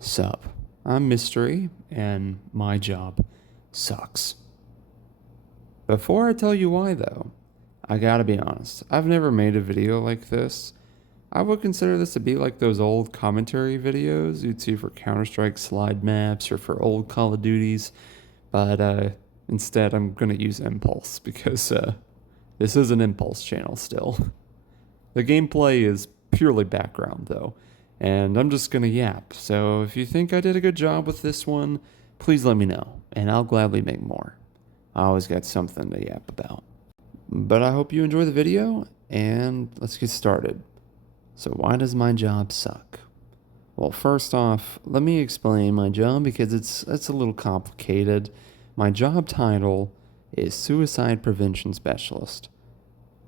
Sup, I'm Mystery, and my job sucks. Before I tell you why, though, I gotta be honest, I've never made a video like this. I would consider this to be like those old commentary videos you'd see for Counter-Strike slide maps or for old Call of Duties, but instead I'm gonna use Impulse because this is an Impulse channel still. The gameplay is purely background, though, and I'm just gonna yap. So if you think I did a good job with this one, please let me know, and I'll gladly make more. I always got something to yap about. But I hope you enjoy the video, and let's get started. So why does my job suck? Well, first off, let me explain my job because it's a little complicated. My job title is Suicide Prevention Specialist,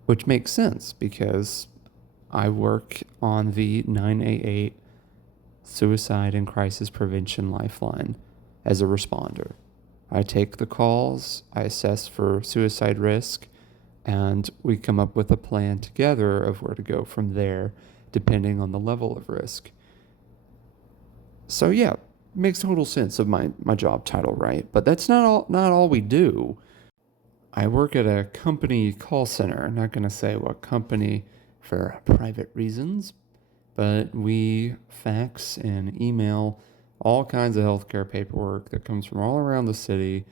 which makes sense because I work on the 988 Suicide and Crisis Prevention Lifeline as a responder. I take the calls, I assess for suicide risk, and we come up with a plan together of where to go from there, depending on the level of risk. So yeah, makes total sense of my job title, right? But that's not all we do. I work at a company call center. I'm not going to say what company for private reasons, but we fax and email all kinds of healthcare paperwork that comes from all around the city.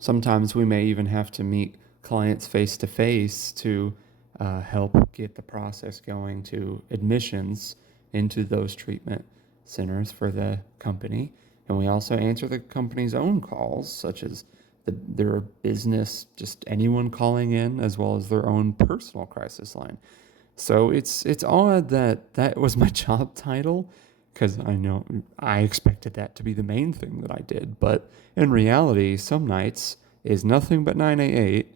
Sometimes we may even have to meet clients face to face to help get the process going to admissions into those treatment centers for the company. And we also answer the company's own calls, such as their business, just anyone calling in, as well as their own personal crisis line. So it's odd that was my job title, because I know I expected that to be the main thing that I did. But in reality, some nights is nothing but 988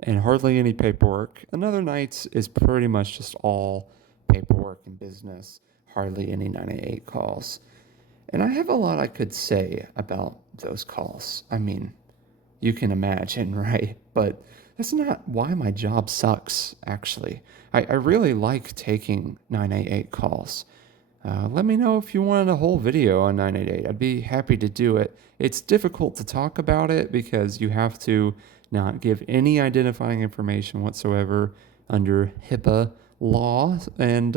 and hardly any paperwork. And other nights is pretty much just all paperwork and business, hardly any 988 calls. And I have a lot I could say about those calls. I mean, you can imagine, right? But that's not why my job sucks, actually. I really like taking 988 calls. Let me know if you wanted a whole video on 988. I'd be happy to do it. It's difficult to talk about it because you have to not give any identifying information whatsoever under HIPAA law, and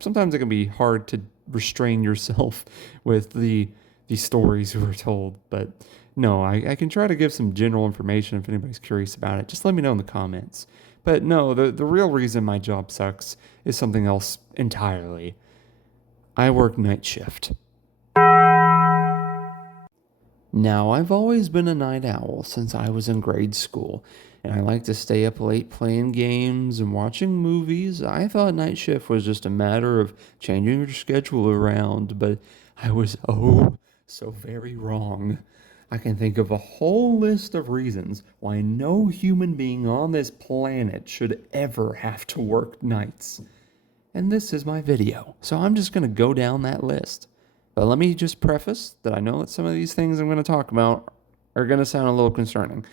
sometimes it can be hard to restrain yourself with the stories we're told. But no, I can try to give some general information if anybody's curious about it. Just let me know in the comments. But no, the real reason my job sucks is something else entirely. I work night shift. Now, I've always been a night owl since I was in grade school, and I like to stay up late playing games and watching movies. I thought night shift was just a matter of changing your schedule around, but I was so very wrong. I can think of a whole list of reasons why no human being on this planet should ever have to work nights. And this is my video, so I'm just going to go down that list. But let me just preface that I know that some of these things I'm going to talk about are going to sound a little concerning.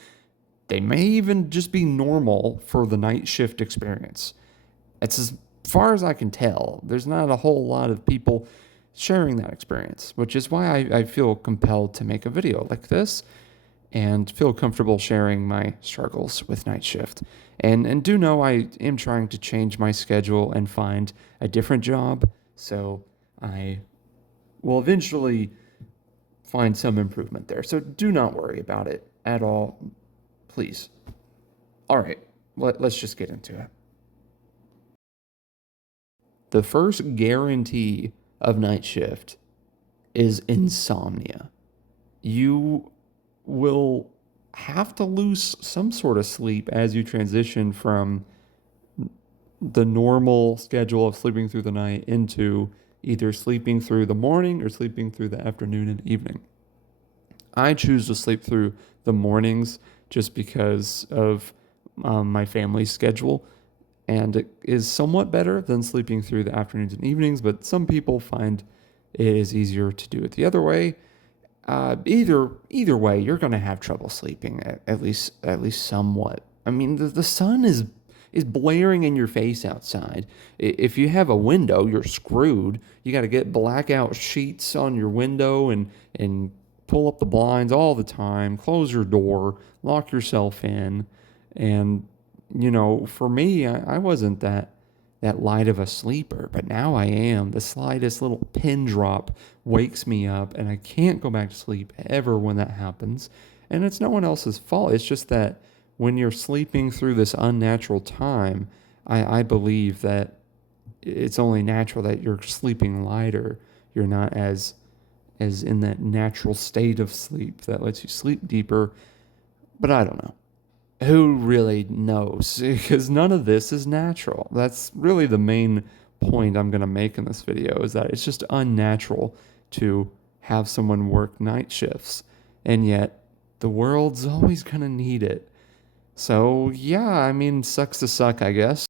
They may even just be normal for the night shift experience. It's as far as I can tell, there's not a whole lot of people sharing that experience, which is why I feel compelled to make a video like this and feel comfortable sharing my struggles with night shift. And do know I am trying to change my schedule and find a different job, so I will eventually find some improvement there. So do not worry about it at all, please. All right, let's just get into it. The first guarantee of night shift is insomnia. You will have to lose some sort of sleep as you transition from the normal schedule of sleeping through the night into either sleeping through the morning or sleeping through the afternoon and evening. I choose to sleep through the mornings just because of my family's schedule, and it is somewhat better than sleeping through the afternoons and evenings, but some people find it is easier to do it the other way. Either way, you're going to have trouble sleeping, at least somewhat. I mean, the sun is is blaring in your face outside. If you have a window, you're screwed. You got to get blackout sheets on your window and pull up the blinds all the time, close your door, lock yourself in. And, for me, I wasn't that light of a sleeper, but now I am. The slightest little pin drop wakes me up, and I can't go back to sleep ever when that happens. And it's no one else's fault. It's just that when you're sleeping through this unnatural time, I believe that it's only natural that you're sleeping lighter. You're not as in that natural state of sleep that lets you sleep deeper. But I don't know. Who really knows? Because none of this is natural. That's really the main point I'm going to make in this video, is that it's just unnatural to have someone work night shifts. And yet the world's always going to need it. So yeah, I mean, sucks to suck, I guess.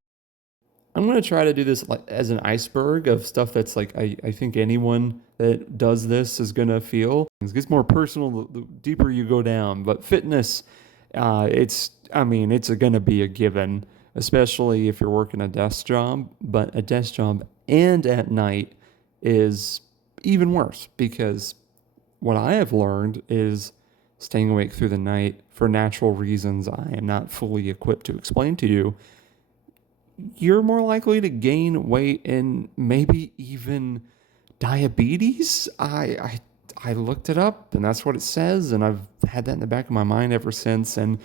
I'm going to try to do this like as an iceberg of stuff that's like I think anyone that does this is going to feel. It gets more personal the deeper you go down. But fitness, it's going to be a given, especially if you're working a desk job. But a desk job and at night is even worse, because what I have learned is staying awake through the night for natural reasons I am not fully equipped to explain to you. You're more likely to gain weight and maybe even diabetes. I looked it up, and that's what it says, and I've had that in the back of my mind ever since. And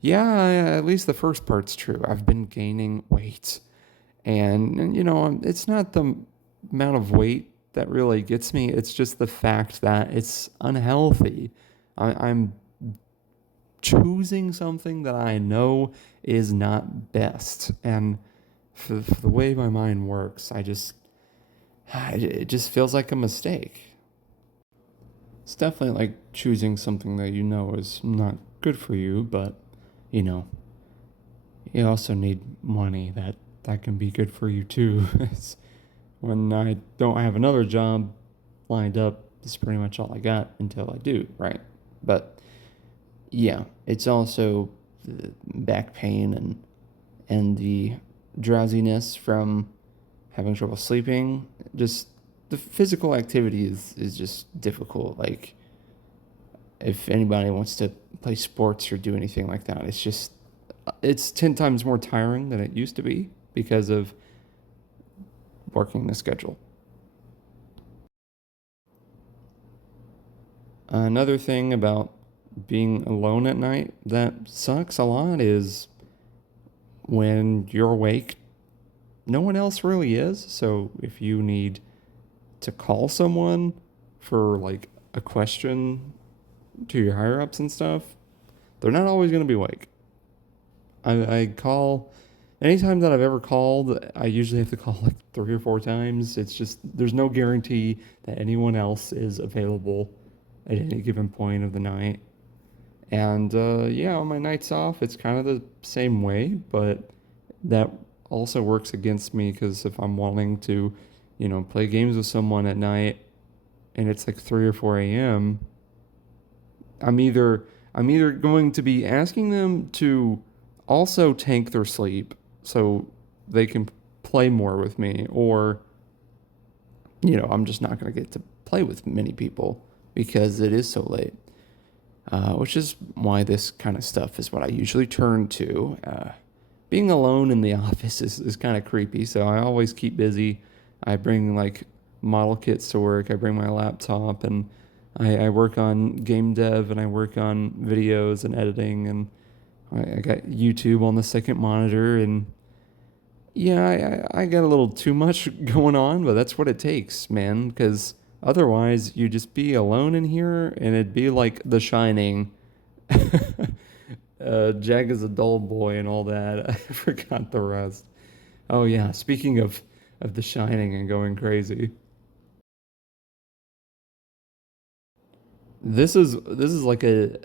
yeah, at least the first part's true. I've been gaining weight, and it's not the amount of weight that really gets me. It's just the fact that it's unhealthy. I'm choosing something that I know is not best, and for the way my mind works, it just feels like a mistake. It's definitely like choosing something that is not good for you, but you also need money that can be good for you too. When I don't have another job lined up, this is pretty much all I got until I do, right? But yeah, it's also the back pain and the drowsiness from having trouble sleeping. Just the physical activity is just difficult. Like, if anybody wants to play sports or do anything like that, it's 10 times more tiring than it used to be because of working the schedule. Another thing about being alone at night that sucks a lot is when you're awake, no one else really is. So if you need to call someone for like a question to your higher ups and stuff, they're not always going to be awake. I call, anytime that I've ever called, I usually have to call like 3 or 4 times. It's just, there's no guarantee that anyone else is available at any given point of the night. And yeah, on my nights off, it's kind of the same way, but that also works against me, because if I'm wanting to, play games with someone at night and it's like 3 or 4 a.m., I'm either going to be asking them to also tank their sleep so they can play more with me, or I'm just not going to get to play with many people because it is so late. Which is why this kind of stuff is what I usually turn to. Being alone in the office is kind of creepy, so I always keep busy. I bring like model kits to work. I bring my laptop, and I work on game dev, and I work on videos and editing, and I got YouTube on the second monitor, and yeah, I got a little too much going on, but that's what it takes, man, because otherwise you just be alone in here, and it'd be like The Shining. Jack is a dull boy and all that. I forgot the rest. Oh yeah, speaking of The Shining and going crazy. This is like a,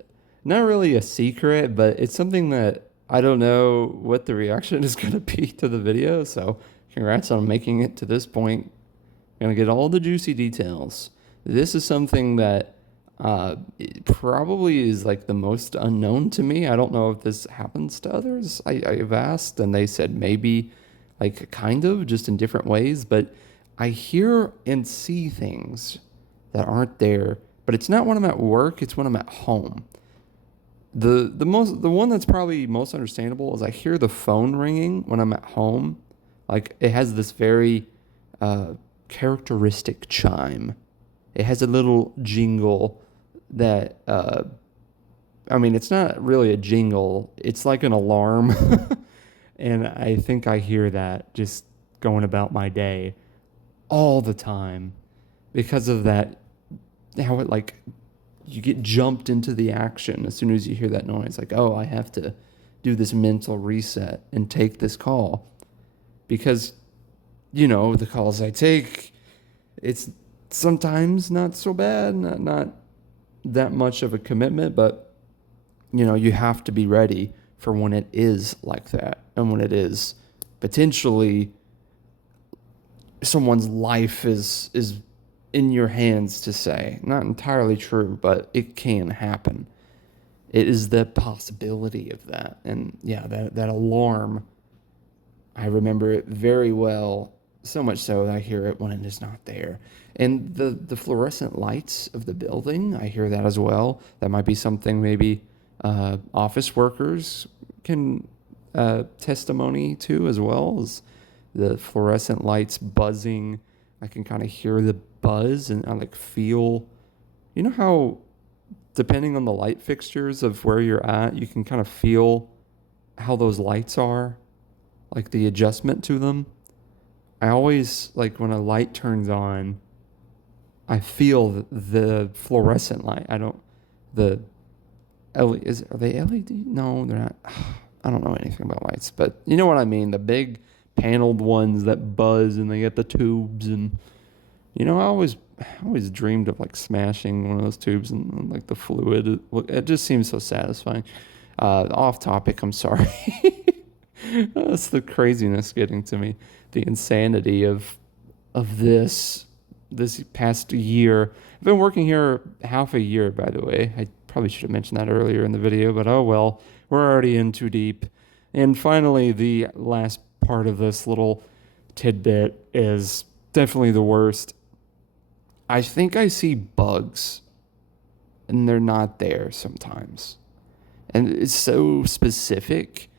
not really a secret, but it's something that I don't know what the reaction is going to be to the video. So congrats on making it to this point. Gonna get all the juicy details. This is something that It probably is like the most unknown to me. I don't know if this happens to others. I've asked and they said maybe, like kind of, just in different ways. But I hear and see things that aren't there. But it's not when I'm at work, it's when I'm at home. The one that's probably most understandable is I hear the phone ringing when I'm at home. Like it has this very uh, characteristic chime. It has a little jingle that I mean it's not really a jingle. It's like an alarm. And I think I hear that just going about my day all the time because of that, how it like you get jumped into the action as soon as you hear that noise. Like, oh, I have to do this mental reset and take this call because, the calls I take, it's sometimes not so bad, not that much of a commitment, but, you have to be ready for when it is like that and when it is potentially someone's life is in your hands to say. Not entirely true, but it can happen. It is the possibility of that. And yeah, that alarm, I remember it very well, so much so that I hear it when it is not there. And the fluorescent lights of the building, I hear that as well. That might be something maybe office workers can testimony to as well, as the fluorescent lights buzzing. I can kind of hear the buzz and I like feel, how depending on the light fixtures of where you're at, you can kind of feel how those lights are, like the adjustment to them. I always like when a light turns on, I feel the fluorescent light. I don't the are they LED? No, they're not. I don't know anything about lights, but you know what I mean. The big paneled ones that buzz and they get the tubes and I always dreamed of like smashing one of those tubes and like the fluid. It just seems so satisfying. Off topic. I'm sorry. That's the craziness getting to me. The insanity of this past year. I've been working here half a year, by the way. I probably should have mentioned that earlier in the video, but oh well, we're already in too deep. And finally, the last part of this little tidbit is definitely the worst. I think I see bugs and they're not there sometimes. And it's so specific.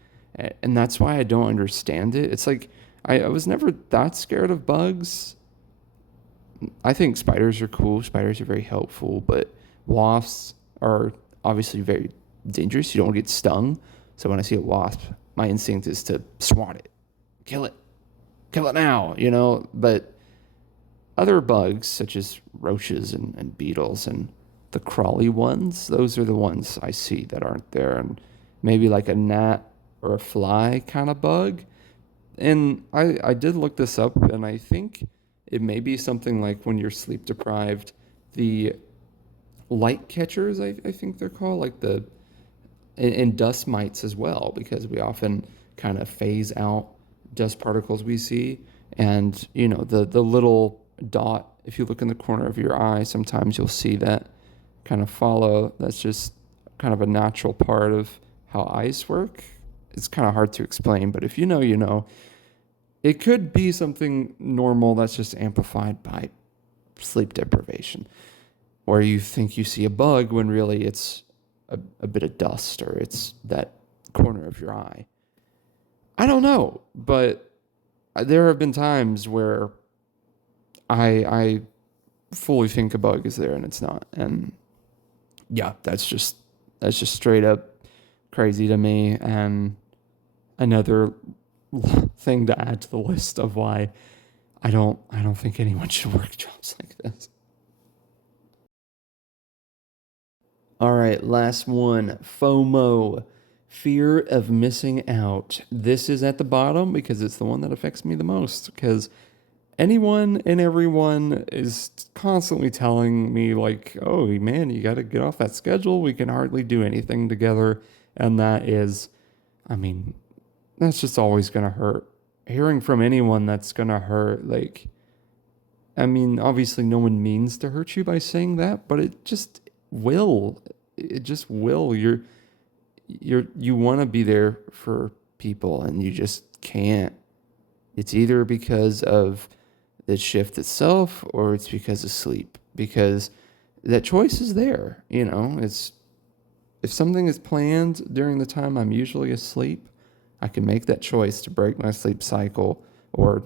And that's why I don't understand it. It's like I was never that scared of bugs. I think spiders are cool. Spiders are very helpful, but wasps are obviously very dangerous. You don't want to get stung. So when I see a wasp, my instinct is to swat it, kill it, kill it now, But other bugs, such as roaches and beetles and the crawly ones, those are the ones I see that aren't there. And maybe like a gnat or a fly kind of bug. And I did look this up, and I think it may be something like when you're sleep deprived, the light catchers, I think they're called, like and dust mites as well, because we often kind of phase out dust particles we see. And, the little dot, if you look in the corner of your eye, sometimes you'll see that kind of follow. That's just kind of a natural part of how eyes work. It's kind of hard to explain, but if you know, you know. It could be something normal that's just amplified by sleep deprivation, or you think you see a bug when really it's a bit of dust or it's that corner of your eye. I don't know, but there have been times where I fully think a bug is there and it's not, and yeah, that's just straight up crazy to me. And another thing to add to the list of why I don't think anyone should work jobs like this. All right, last one. FOMO, fear of missing out. This is at the bottom because it's the one that affects me the most, because anyone and everyone is constantly telling me like, "Oh, man, you got to get off that schedule. We can hardly do anything together." And that is, I mean, that's just always going to hurt. Hearing from anyone that's going to hurt, like, I mean, obviously no one means to hurt you by saying that, but it just will. It just will. You want to be there for people and you just can't. It's either because of the shift itself or it's because of sleep. Because that choice is there, It's if something is planned during the time I'm usually asleep, I can make that choice to break my sleep cycle or,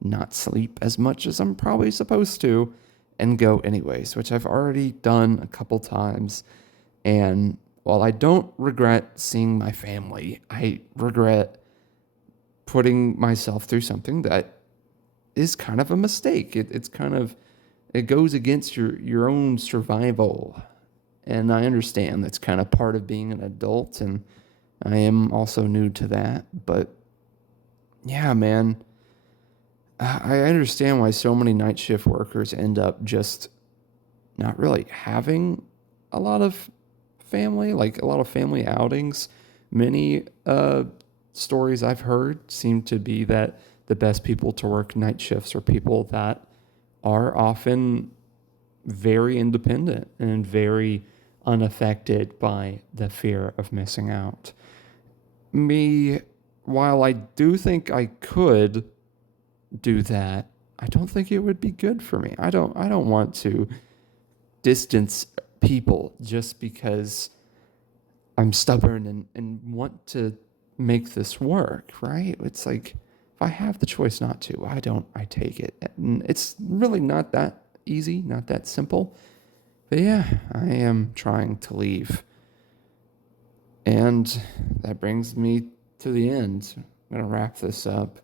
not sleep as much as I'm probably supposed to and go anyways, which I've already done a couple times. And while I don't regret seeing my family, I regret putting myself through something that is kind of a mistake. It goes against your own survival. And I understand that's kind of part of being an adult, and I am also new to that. But yeah, man, I understand why so many night shift workers end up just not really having a lot of family, like a lot of family outings. Many stories I've heard seem to be that the best people to work night shifts are people that are often very independent and very unaffected by the fear of missing out. Me, while I do think I could do that, I don't think it would be good for me. I don't want to distance people just because I'm stubborn and want to make this work, right? It's like if I have the choice not to, why don't I take it? And it's really not that easy, not that simple. But yeah, I am trying to leave. And that brings me to the end. I'm going to wrap this up.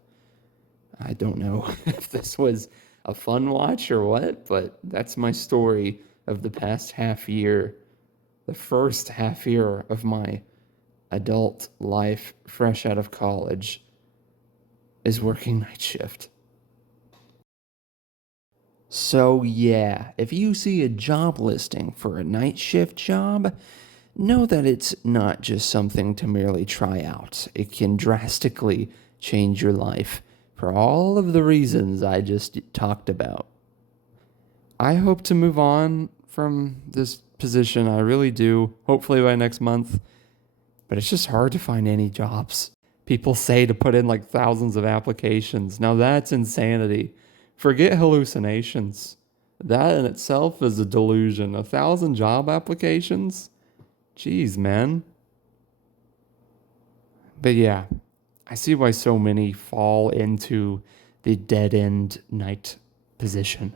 I don't know if this was a fun watch or what, but that's my story of the past half year. The first half year of my adult life, fresh out of college, is working night shift. So yeah, if you see a job listing for a night shift job, know that it's not just something to merely try out. It can drastically change your life for all of the reasons I just talked about. I hope to move on from this position. I really do. Hopefully by next month. But it's just hard to find any jobs. People say to put in like thousands of applications. Now that's insanity. Forget hallucinations. That in itself is a delusion. 1,000 job applications? Jeez, man. But yeah, I see why so many fall into the dead end night position.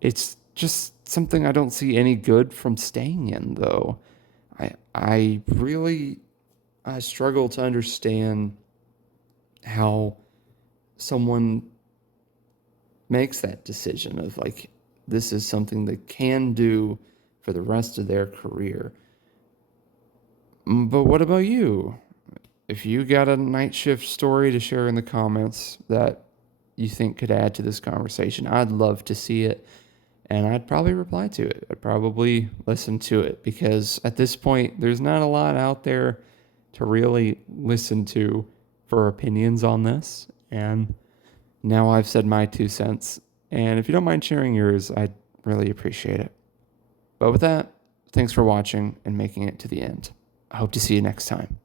It's just something I don't see any good from staying in, though. I really struggle to understand how someone makes that decision of like, this is something they can do for the rest of their career. But what about you? If you got a night shift story to share in the comments that you think could add to this conversation, I'd love to see it. And I'd probably reply to it. I'd probably listen to it because at this point, there's not a lot out there to really listen to for opinions on this. And now I've said my 2 cents. And if you don't mind sharing yours, I'd really appreciate it. But with that, thanks for watching and making it to the end. I hope to see you next time.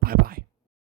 Bye bye.